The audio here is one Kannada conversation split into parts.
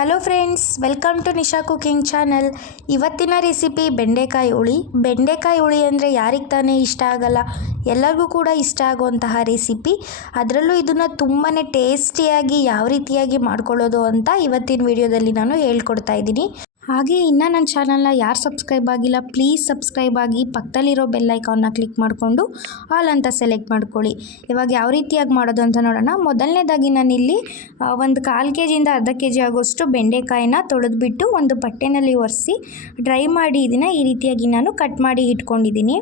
Hello friends welcome to Nisha cooking channel ಇವತ್ತಿನ ರೆಸಿಪಿ ಬೆಂಡೆಕಾಯಿ ಹುಳಿ. ಬೆಂಡೆಕಾಯಿ ಹುಳಿ ಅಂದರೆ ಯಾರಿಗೆ ತಾನೇ ಇಷ್ಟ ಆಗಲ್ಲ, ಎಲ್ಲರಿಗೂ ಕೂಡ ಇಷ್ಟ ಆಗುವಂತಹ ರೆಸಿಪಿ ಅದರಲ್ಲೂ ಇದನ್ನು ತುಂಬಾ ಟೇಸ್ಟಿಯಾಗಿ ಯಾವ ರೀತಿಯಾಗಿ ಮಾಡ್ಕೊಳ್ಳೋದು ಅಂತ ಇವತ್ತಿನ ವಿಡಿಯೋದಲ್ಲಿ ನಾನು ಹೇಳ್ಕೊಡ್ತಾ ಇದ್ದೀನಿ. ಹಾಗೆ ಇನ್ನು ನನ್ನ ಚಾನಲ್ನ ಯಾರು ಸಬ್ಸ್ಕ್ರೈಬ್ ಆಗಿಲ್ಲ, ಪ್ಲೀಸ್ ಸಬ್ಸ್ಕ್ರೈಬ್ ಆಗಿ ಪಕ್ಕದಲ್ಲಿರೋ ಬೆಲ್ ಐಕಾನ್ನ ಕ್ಲಿಕ್ ಮಾಡಿಕೊಂಡು ಆಲ್ ಅಂತ ಸೆಲೆಕ್ಟ್ ಮಾಡ್ಕೊಳ್ಳಿ. ಇವಾಗ ಯಾವ ರೀತಿಯಾಗಿ ಮಾಡೋದು ಅಂತ ನೋಡೋಣ. ಮೊದಲನೇದಾಗಿ ಇಲ್ಲಿ ಒಂದು ಕಾಲು ಕೆ ಜಿಯಿಂದ ಅರ್ಧ ಕೆ ಜಿ ಆಗೋಷ್ಟು ಬೆಂಡೆಕಾಯಿನ ತೊಳೆದ್ಬಿಟ್ಟು ಒಂದು ಬಟ್ಟೆನಲ್ಲಿ ಒರೆಸಿ ಡ್ರೈ ಮಾಡಿ ಇದನ್ನು ಈ ರೀತಿಯಾಗಿ ನಾನು ಕಟ್ ಮಾಡಿ ಇಟ್ಕೊಂಡಿದ್ದೀನಿ.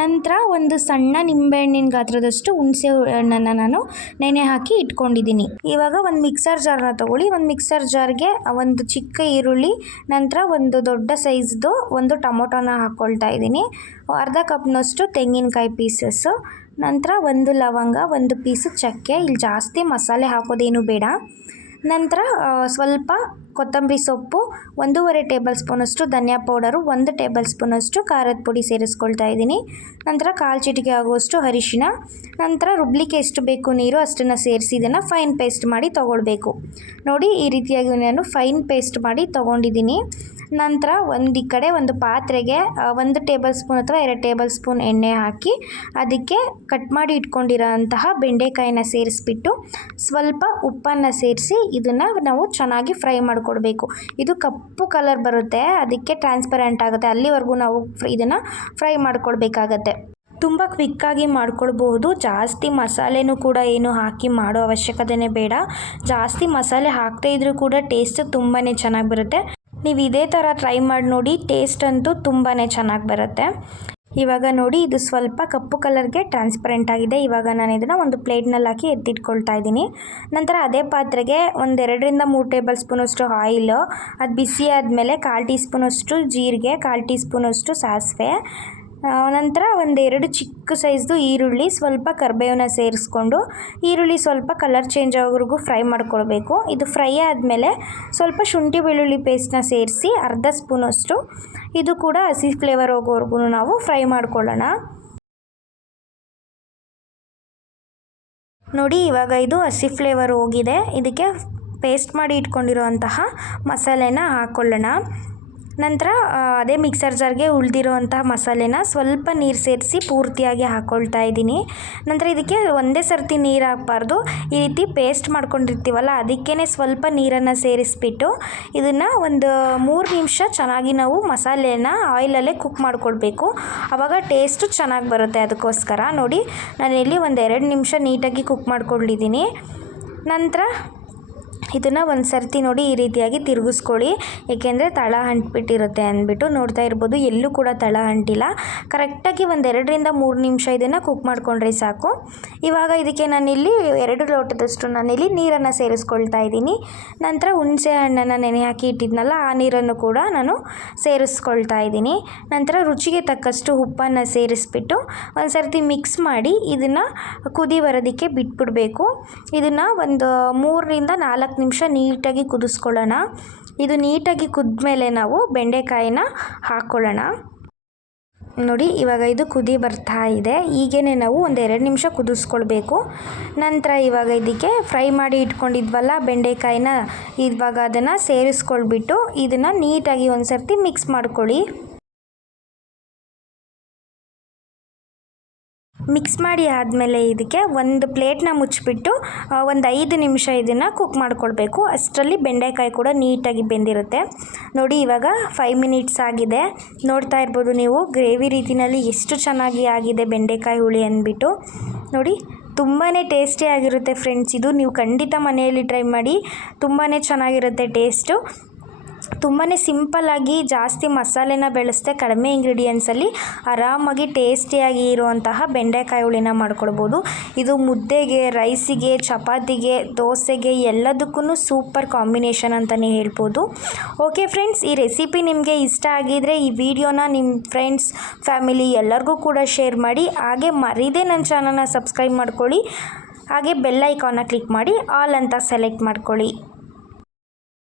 ನಂತರ ಒಂದು ಸಣ್ಣ ನಿಂಬೆಹಣ್ಣಿನ ಗಾತ್ರದಷ್ಟು ಹುಣಸೆ ಹಣ್ಣನ್ನು ನಾನು ನೆನೆ ಹಾಕಿ ಇಟ್ಕೊಂಡಿದ್ದೀನಿ. ಇವಾಗ ಒಂದು ಮಿಕ್ಸರ್ ಜಾರ್ನ ತಗೊಳ್ಳಿ. ಒಂದು ಮಿಕ್ಸರ್ ಜಾರ್ಗೆ ಒಂದು ಚಿಕ್ಕ ಈರುಳ್ಳಿ ನಂತರ ಒಂದು ದೊಡ್ಡ ಸೈಜ್ದು ಒಂದು ಟೊಮೊಟೊನ ಹಾಕ್ಕೊಳ್ತಾ ಇದ್ದೀನಿ. ಅರ್ಧ ಕಪ್ನಷ್ಟು ತೆಂಗಿನಕಾಯಿ ಪೀಸಸ್ಸು, ನಂತರ ಒಂದು ಲವಂಗ, ಒಂದು ಪೀಸು ಚಕ್ಕೆ. ಇಲ್ಲಿ ಜಾಸ್ತಿ ಮಸಾಲೆ ಹಾಕೋದೇನು ಬೇಡ. ನಂತರ ಸ್ವಲ್ಪ ಕೊತ್ತಂಬರಿ ಸೊಪ್ಪು, ಒಂದೂವರೆ ಟೇಬಲ್ ಸ್ಪೂನಷ್ಟು ಧನಿಯಾ ಪೌಡರು, ಒಂದು ಟೇಬಲ್ ಸ್ಪೂನಷ್ಟು ಖಾರದ ಪುಡಿ ಸೇರಿಸ್ಕೊಳ್ತಾ ಇದ್ದೀನಿ. ನಂತರ ಕಾಲು ಚಿಟಿಕೆ ಆಗುವಷ್ಟು ಅರಿಶಿನ ನಂತರ ರುಬ್ಲಿಕ್ಕೆ ಎಷ್ಟು ಬೇಕು ನೀರು ಅಷ್ಟನ್ನು ಸೇರಿಸಿ ಇದನ್ನು ಫೈನ್ ಪೇಸ್ಟ್ ಮಾಡಿ ತೊಗೊಳ್ಬೇಕು. ನೋಡಿ, ಈ ರೀತಿಯಾಗಿ ನಾನು ಫೈನ್ ಪೇಸ್ಟ್ ಮಾಡಿ ತೊಗೊಂಡಿದ್ದೀನಿ. ನಂತರ ಒಂದು ಈ ಕಡೆ ಒಂದು ಪಾತ್ರೆಗೆ ಒಂದು ಟೇಬಲ್ ಸ್ಪೂನ್ ಅಥವಾ ಎರಡು ಟೇಬಲ್ ಸ್ಪೂನ್ ಎಣ್ಣೆ ಹಾಕಿ ಅದಕ್ಕೆ ಕಟ್ ಮಾಡಿ ಇಟ್ಕೊಂಡಿರೋ ಅಂತಹ ಬೆಂಡೆಕಾಯಿನ ಸೇರಿಸ್ಬಿಟ್ಟು ಸ್ವಲ್ಪ ಉಪ್ಪನ್ನು ಸೇರಿಸಿ ಇದನ್ನು ನಾವು ಚೆನ್ನಾಗಿ ಫ್ರೈ ಮಾಡಿಕೊಡ್ಬೇಕು ಇದು ಕಪ್ಪು ಕಲರ್ ಬರುತ್ತೆ. ಅದಕ್ಕೆ ಟ್ರಾನ್ಸ್ಪರೆಂಟ್ ಆಗುತ್ತೆ. ಅಲ್ಲಿವರೆಗೂ ನಾವು ಇದನ್ನು ಫ್ರೈ ಮಾಡ್ಕೊಳ್ಬೇಕಾಗತ್ತೆ ತುಂಬ ಕ್ವಿಕ್ಕಾಗಿ ಮಾಡ್ಕೊಳ್ಬಹುದು ಜಾಸ್ತಿ ಮಸಾಲೆನೂ ಕೂಡ ಏನು ಹಾಕಿ ಮಾಡೋ ಅವಶ್ಯಕತೆನೇ ಬೇಡ. ಜಾಸ್ತಿ ಮಸಾಲೆ ಹಾಕದೇ ಇದ್ರೂ ಕೂಡ ಟೇಸ್ಟ್ ತುಂಬಾ ಚೆನ್ನಾಗಿ ಬರುತ್ತೆ. ನೀವು ಇದೇ ಥರ ಟ್ರೈ ಮಾಡಿ ನೋಡಿ ಟೇಸ್ಟ್ ಅಂತೂ ತುಂಬಾ ಚೆನ್ನಾಗಿ ಬರುತ್ತೆ. ಇವಾಗ ನೋಡಿ, ಇದು ಸ್ವಲ್ಪ ಕಪ್ಪು ಕಲರ್ಗೆ ಟ್ರಾನ್ಸ್ಪರೆಂಟ್ ಆಗಿದೆ. ಇವಾಗ ನಾನು ಇದನ್ನು ಒಂದು ಪ್ಲೇಟ್ನಲ್ಲಿ ಹಾಕಿ ಎತ್ತಿಟ್ಕೊಳ್ತಾ ಇದ್ದೀನಿ. ನಂತರ ಅದೇ ಪಾತ್ರೆಗೆ ಒಂದೆರಡರಿಂದ ಮೂರು ಟೇಬಲ್ ಸ್ಪೂನಷ್ಟು ಆಯಿಲು ಅದು ಬಿಸಿ ಆದಮೇಲೆ ಕಾಲು ಟೀ ಸ್ಪೂನಷ್ಟು ಜೀರಿಗೆ, ಕಾಲು ಟೀ ಸ್ಪೂನಷ್ಟು ಸಾಸಿವೆ ನಂತರ ಒಂದೆರಡು ಚಿಕ್ಕ ಸೈಜ್ದು ಈರುಳ್ಳಿ ಸ್ವಲ್ಪ ಕರಿಬೇವನ್ನ ಸೇರಿಸ್ಕೊಂಡು, ಈರುಳ್ಳಿ ಸ್ವಲ್ಪ ಕಲರ್ ಚೇಂಜ್ ಆಗೋವರೆಗೂ ಫ್ರೈ ಮಾಡ್ಕೊಳ್ಬೇಕು. ಇದು ಫ್ರೈ ಆದಮೇಲೆ ಸ್ವಲ್ಪ ಶುಂಠಿ ಬೆಳ್ಳುಳ್ಳಿ ಪೇಸ್ಟ್ನ ಸೇರಿಸಿ ಅರ್ಧ ಸ್ಪೂನಷ್ಟು ಇದು ಕೂಡ ಹಸಿ ಫ್ಲೇವರ್ ಹೋಗೋವರೆಗೂ ನಾವು ಫ್ರೈ ಮಾಡ್ಕೊಳ್ಳೋಣ. ನೋಡಿ, ಇವಾಗ ಇದು ಹಸಿ ಫ್ಲೇವರ್ ಹೋಗಿದೆ. ಇದಕ್ಕೆ ಪೇಸ್ಟ್ ಮಾಡಿ ಇಟ್ಕೊಂಡಿರುವಂತಹ ಮಸಾಲೆನ ಹಾಕ್ಕೊಳ್ಳೋಣ ನಂತರ ಅದೇ ಮಿಕ್ಸರ್ ಜಾರ್ಗೆ ಉಳಿದಿರೋಂತಹ ಮಸಾಲೆನ ಸ್ವಲ್ಪ ನೀರು ಸೇರಿಸಿ ಪೂರ್ತಿಯಾಗಿ ಹಾಕ್ಕೊಳ್ತಾ ಇದ್ದೀನಿ. ನಂತರ ಇದಕ್ಕೆ ಒಂದೇ ಸರ್ತಿ ನೀರು ಹಾಕಬಾರ್ದು. ಈ ರೀತಿ ಪೇಸ್ಟ್ ಮಾಡ್ಕೊಂಡಿರ್ತೀವಲ್ಲ ಅದಕ್ಕೇ ಸ್ವಲ್ಪ ನೀರನ್ನು ಸೇರಿಸ್ಬಿಟ್ಟು ಇದನ್ನು ಒಂದು ಮೂರು ನಿಮಿಷ ಚೆನ್ನಾಗಿ ನಾವು ಮಸಾಲೆನ ಆಯಿಲಲ್ಲೇ ಕುಕ್ ಮಾಡ್ಕೊಳ್ಬೇಕು. ಆವಾಗ ಟೇಸ್ಟು ಚೆನ್ನಾಗಿ ಬರುತ್ತೆ ಅದಕ್ಕೋಸ್ಕರ. ನೋಡಿ ನಾನು ಇಲ್ಲಿ ಒಂದು ಎರಡು ನಿಮಿಷ ನೀಟಾಗಿ ಕುಕ್ ಮಾಡ್ಕೊಂಡಿದ್ದೀನಿ. ನಂತರ ಇದನ್ನು ಒಂದು ಸರ್ತಿ ನೋಡಿ ಈ ರೀತಿಯಾಗಿ ತಿರುಗಿಸ್ಕೊಳ್ಳಿ. ಏಕೆಂದರೆ ತಳ ಅಂಟ್ಬಿಟ್ಟಿರುತ್ತೆ ಅಂದ್ಬಿಟ್ಟು ನೋಡ್ತಾ ಇರ್ಬೋದು. ಎಲ್ಲೂ ಕೂಡ ತಳ ಅಂಟಿಲ್ಲ. ಕರೆಕ್ಟಾಗಿ ಒಂದು ಎರಡರಿಂದ ಮೂರು ನಿಮಿಷ ಇದನ್ನು ಕುಕ್ ಮಾಡಿಕೊಂಡ್ರೆ ಸಾಕು. ಇವಾಗ ಇದಕ್ಕೆ ನಾನಿಲ್ಲಿ ಎರಡು ಲೋಟದಷ್ಟು ನಾನಿಲ್ಲಿ ನೀರನ್ನು ಸೇರಿಸ್ಕೊಳ್ತಾ ಇದ್ದೀನಿ. ನಂತರ ಹುಣಸೆ ಹಣ್ಣನ್ನು ನೆನೆ ಹಾಕಿ ಇಟ್ಟಿದ್ನಲ್ಲ, ಆ ನೀರನ್ನು ಕೂಡ ನಾನು ಸೇರಿಸ್ಕೊಳ್ತಾ ಇದ್ದೀನಿ. ನಂತರ ರುಚಿಗೆ ತಕ್ಕಷ್ಟು ಉಪ್ಪನ್ನು ಸೇರಿಸ್ಬಿಟ್ಟು ಒಂದು ಸರ್ತಿ ಮಿಕ್ಸ್ ಮಾಡಿ ಇದನ್ನು ಕುದಿ ಬರೋದಕ್ಕೆ ಬಿಟ್ಬಿಡಬೇಕು. ಇದನ್ನು ಒಂದು ಮೂರರಿಂದ ನಾಲ್ಕು ನಿಮಿಷ ನೀಟಾಗಿ ಕುದಿಸ್ಕೊಳ್ಳೋಣ. ಇದು ನೀಟಾಗಿ ಕುದ್ಮೇಲೆ ನಾವು ಬೆಂಡೆಕಾಯಿನ ಹಾಕ್ಕೊಳ್ಳೋಣ. ನೋಡಿ, ಇವಾಗ ಇದು ಕುದಿ ಬರ್ತಾ ಇದೆ. ಹೀಗೇ ನಾವು ಒಂದು ಎರಡು ನಿಮಿಷ ಕುದಿಸ್ಕೊಳ್ಬೇಕು. ನಂತರ ಇವಾಗ ಇದಕ್ಕೆ ಫ್ರೈ ಮಾಡಿ ಇಟ್ಕೊಂಡಿದ್ವಲ್ಲ ಬೆಂಡೆಕಾಯಿನ, ಇವಾಗ ಅದನ್ನು ಸೇರಿಸ್ಕೊಳ್ಬಿಟ್ಟು ಇದನ್ನು ನೀಟಾಗಿ ಒಂದು ಸರ್ತಿ ಮಿಕ್ಸ್ ಮಾಡ್ಕೊಳ್ಳಿ. ಮಿಕ್ಸ್ ಮಾಡಿ ಆದಮೇಲೆ ಇದಕ್ಕೆ ಒಂದು ಪ್ಲೇಟ್ನ ಮುಚ್ಚಿಬಿಟ್ಟು ಒಂದು ಐದು ನಿಮಿಷ ಇದನ್ನು ಕುಕ್ ಮಾಡ್ಕೊಳ್ಬೇಕು. ಅಷ್ಟರಲ್ಲಿ ಬೆಂಡೆಕಾಯಿ ಕೂಡ ನೀಟಾಗಿ ಬೆಂದಿರುತ್ತೆ. ನೋಡಿ, ಇವಾಗ ಫೈವ್ ಮಿನಿಟ್ಸ್ ಆಗಿದೆ. ನೋಡ್ತಾ ಇರ್ಬೋದು ನೀವು ಗ್ರೇವಿ ರೀತಿನಲ್ಲಿ ಎಷ್ಟು ಚೆನ್ನಾಗಿ ಆಗಿದೆ ಬೆಂಡೆಕಾಯಿ ಹುಳಿ ಅಂದ್ಬಿಟ್ಟು. ನೋಡಿ ತುಂಬಾ ಟೇಸ್ಟಿಯಾಗಿರುತ್ತೆ ಫ್ರೆಂಡ್ಸ್ ಇದು ನೀವು ಖಂಡಿತ ಮನೆಯಲ್ಲಿ ಟ್ರೈ ಮಾಡಿ ತುಂಬಾ ಚೆನ್ನಾಗಿರುತ್ತೆ ಟೇಸ್ಟು ತುಂಬಾ ಸಿಂಪಲ್ಲಾಗಿ ಜಾಸ್ತಿ ಮಸಾಲೆನ ಬೆಳೆಸದೆ ಕಡಿಮೆ ಇಂಗ್ರೀಡಿಯೆಂಟ್ಸಲ್ಲಿ ಆರಾಮಾಗಿ ಟೇಸ್ಟಿಯಾಗಿ ಇರುವಂತಹ ಬೆಂಡೆಕಾಯಿ ಹುಳಿನ ಮಾಡ್ಕೊಳ್ಬೋದು. ಇದು ಮುದ್ದೆಗೆ ರೈಸಿಗೆ ಚಪಾತಿಗೆ, ದೋಸೆಗೆ ಎಲ್ಲದಕ್ಕೂ ಸೂಪರ್ ಕಾಂಬಿನೇಷನ್ ಅಂತಲೇ ಹೇಳ್ಬೋದು. ಓಕೆ ಫ್ರೆಂಡ್ಸ್ ಈ ರೆಸಿಪಿ ನಿಮಗೆ ಇಷ್ಟ ಆಗಿದ್ರೆ ಈ ವಿಡಿಯೋನ ನಿಮ್ಮ ಫ್ರೆಂಡ್ಸ್ ಫ್ಯಾಮಿಲಿ ಎಲ್ಲರಿಗೂ ಕೂಡ ಶೇರ್ ಮಾಡಿ. ಹಾಗೆ ಮರೀದೆ ನನ್ನ ಚಾನಲ್ನ ಸಬ್ಸ್ಕ್ರೈಬ್ ಮಾಡ್ಕೊಳ್ಳಿ. ಹಾಗೆ ಬೆಲ್ ಐಕಾನ್ನ ಕ್ಲಿಕ್ ಮಾಡಿ. ಆಲ್ ಅಂತ ಸೆಲೆಕ್ಟ್ ಮಾಡ್ಕೊಳ್ಳಿ.